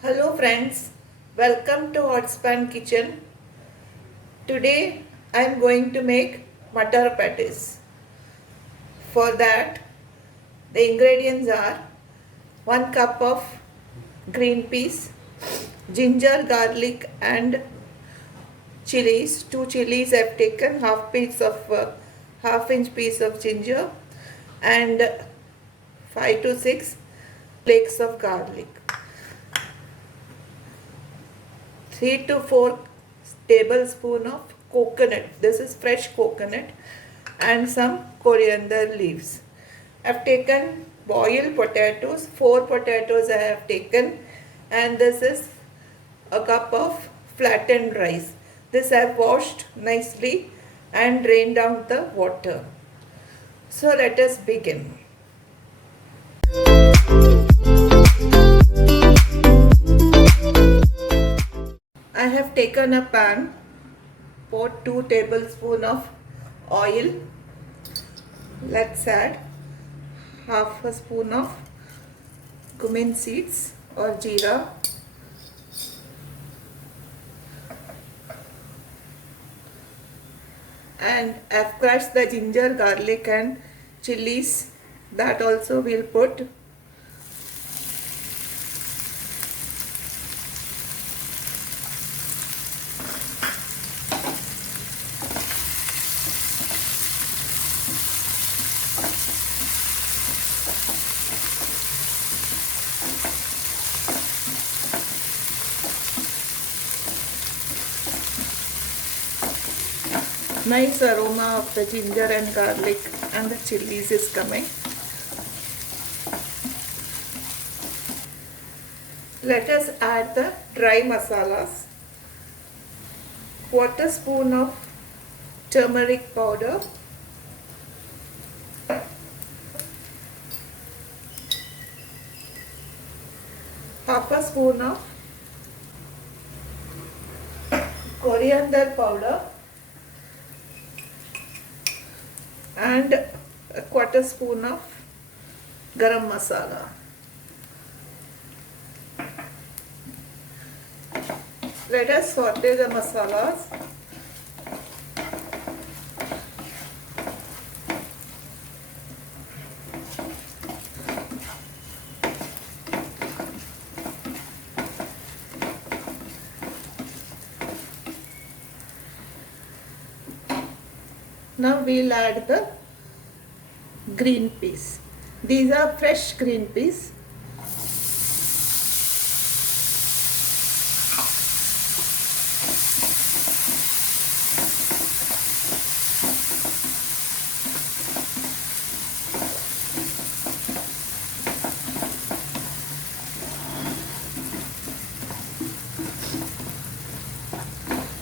Hello friends, welcome to Hot Kitchen. Today I am going to make Matar Pattice. For that, the ingredients are 1 cup of green peas, ginger, garlic and chillies. 2 chillies I have taken, half inch piece of ginger and 5 to 6 flakes of garlic. 3 to 4 tablespoon of coconut. This is fresh coconut and some coriander leaves. I have taken boiled potatoes. 4 potatoes I have taken, and this is a cup of flattened rice. This I have washed nicely and drained out the water. So let us begin. I have taken a pan, poured 2 tablespoons of oil. Let's add half a spoon of cummin seeds or jeera, and I've crushed the ginger, garlic and chillies. That also we'll put. Nice aroma of the ginger and garlic and the chillies is coming. Let us add the dry masalas. Quarter spoon of turmeric powder, half a spoon of coriander powder and a quarter spoon of garam masala. Let us saute the masalas. Now we'll add the green peas. These are fresh green peas.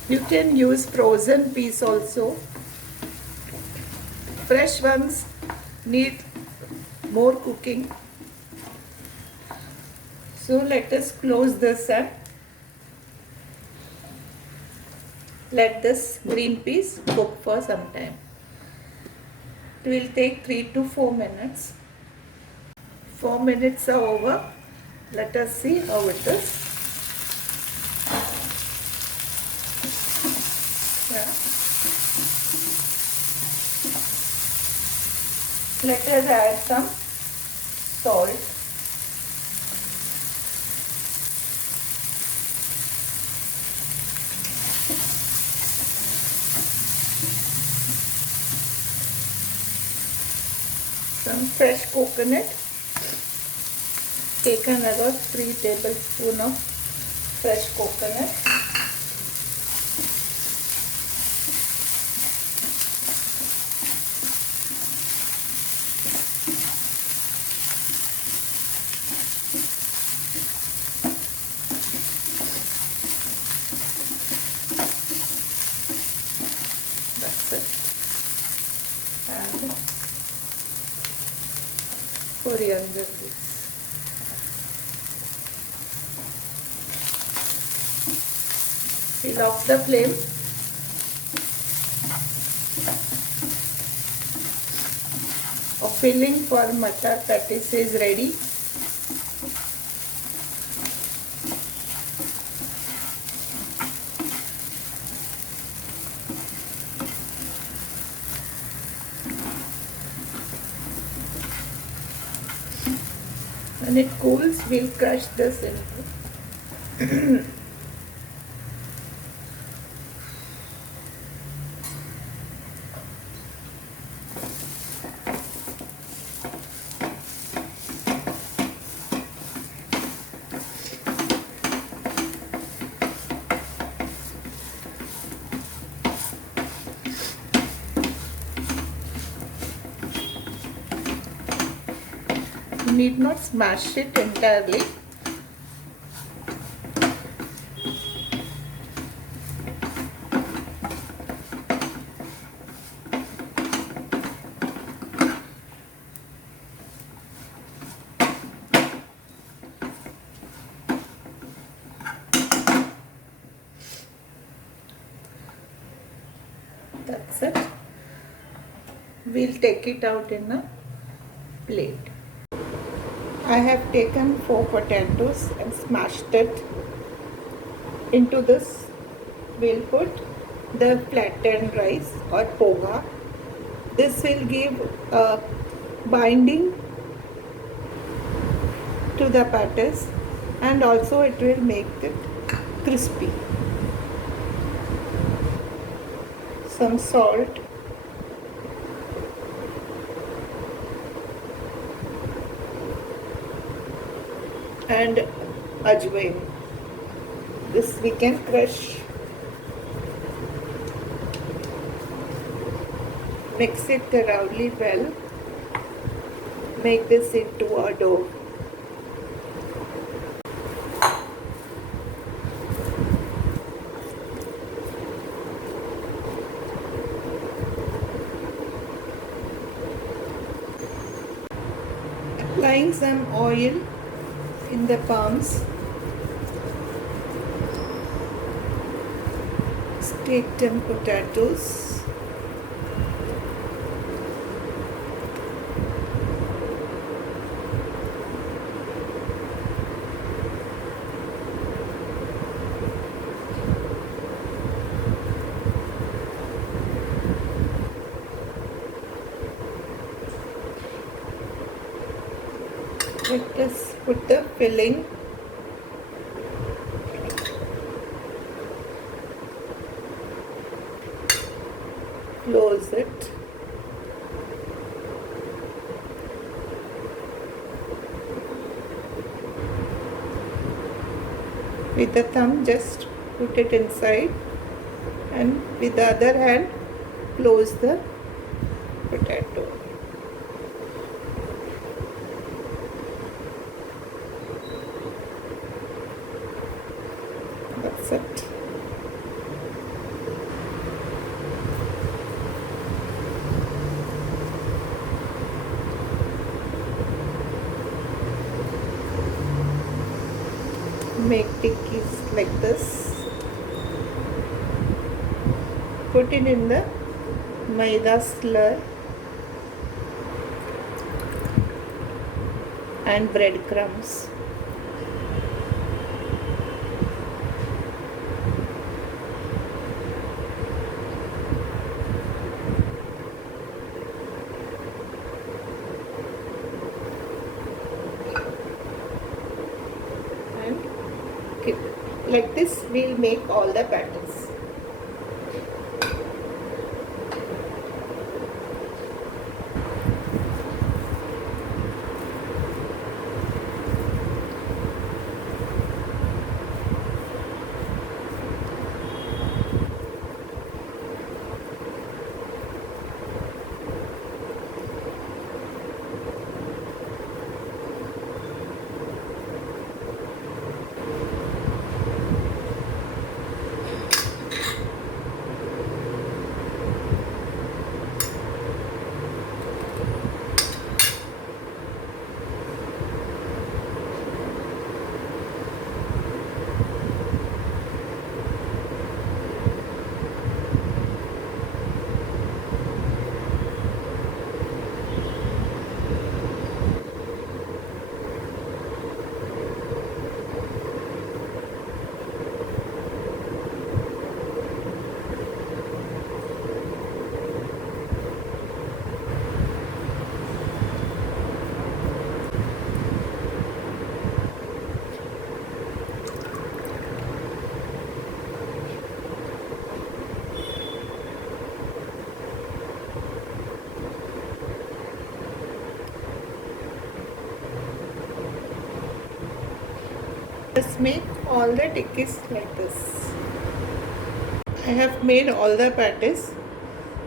You can use frozen peas also. Fresh ones need more cooking. So let us close this and let this green peas cook for some time. It will take 3 to 4 minutes. 4 minutes are over. Let us see how it is. Yeah. Let us add some salt. Some fresh coconut. Taken about 3 tablespoons of fresh coconut. That's it. And coriander leaves. We'll off the flame. A filling for Matar Pattice is ready. When it cools, we'll crush this into. You need not smash it entirely. That's it. We'll take it out in a plate. I have taken 4 potatoes and smashed it into this. We'll put the flattened rice or poha. This will give a binding to the patties and also it will make it crispy. Some salt, and ajwain. This we can crush. Mix it thoroughly well. Make this into a dough. Applying some oil in the palms. Take 10 potatoes. Let us put the filling. Close it. With the thumb just put it inside and with the other hand close the potato. That's it. Make tikkis like this. Put it in the Maida slurry and breadcrumbs. Like this we'll make all the patties. Just make all the tikkis like this. I have made all the patties.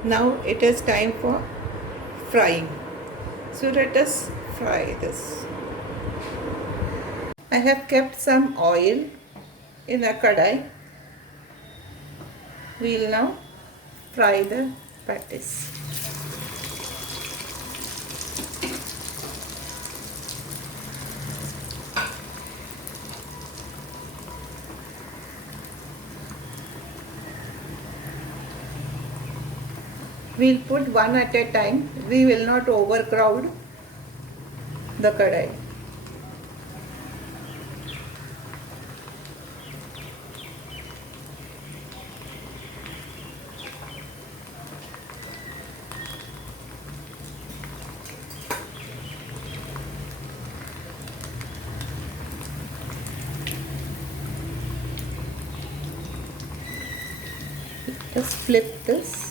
Now it is time for frying. So let us fry this. I have kept some oil in a kadai. We will now fry the patties. We'll put one at a time. We will not overcrowd the kadai. Just flip this.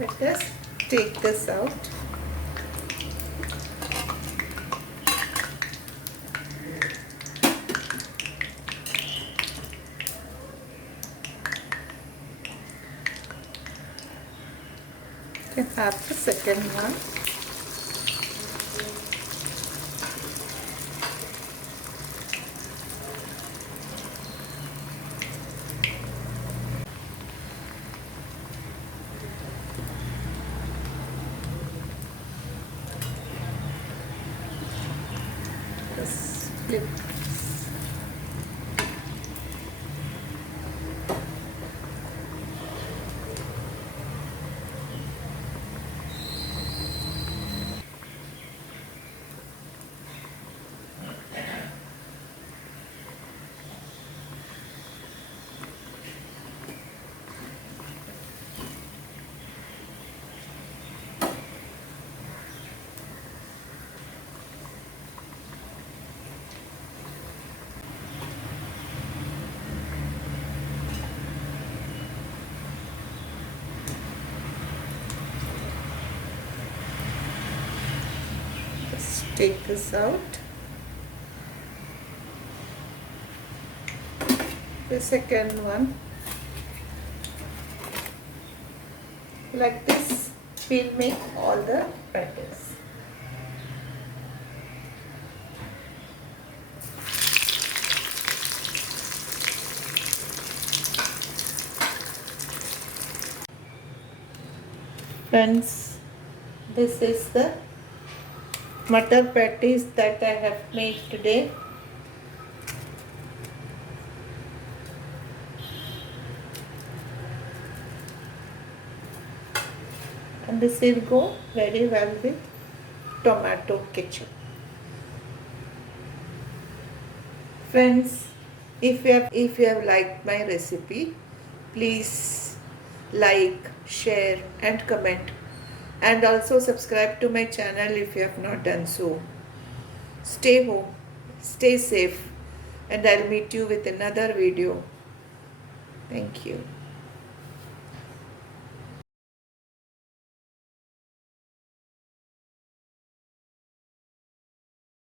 Let us take this out. You can have the second one. Just flip. Take this out. The second one. Like this, we'll make all the patties. Friends, this is the Matar Pattice that I have made today. And this will go very well with tomato ketchup. Friends, if you have liked my recipe, please like, share and comment. And also subscribe to my channel if you have not done so. Stay home, stay safe, and I'll meet you with another video. Thank you.